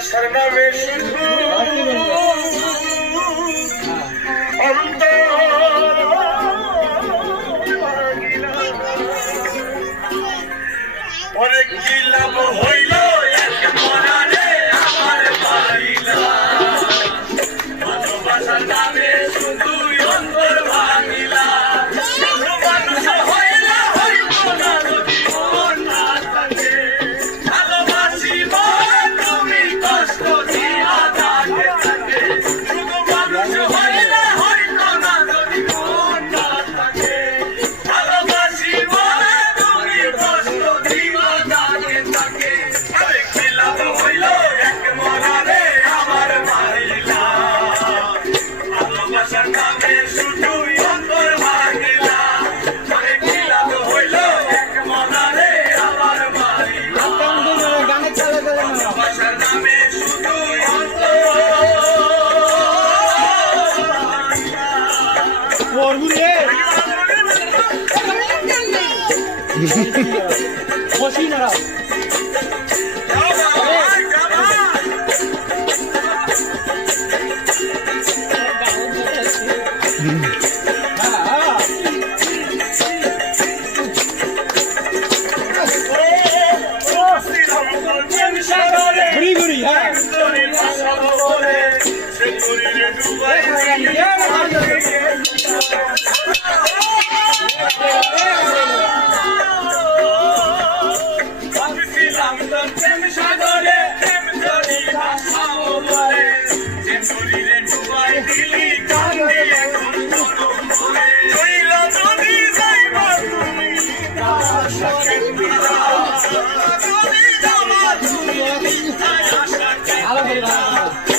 ভালোবাসার নামে শুধু অনেক কি লাভ হইল এক মরারে আমার পাইলা ভালোবাসার নামে শুধু অন্তর ভাঙিলা মানুষ হইলা হইল না যদি মন না থাকে ভালোবাসি তুমি কষ্ট দিয়া থাকে থাকে শুধু মানুষ হইলা হইল না যদি মন না থাকে ভালোবাসি তুমি কষ্ট দিয়া থাকে থাকে আরে কি লাভ হইল এক মরারে আমার মারিলা ভালোবাসার নামে শুধু অন্তর ভাঙিলা আরে কি লাভ হইল এক মরারে আমার মারিলা ভালোবাসার নামে শুধু অন্তর খুশি না ঘুরি ঘুরি হ্যাঁ ভালো করে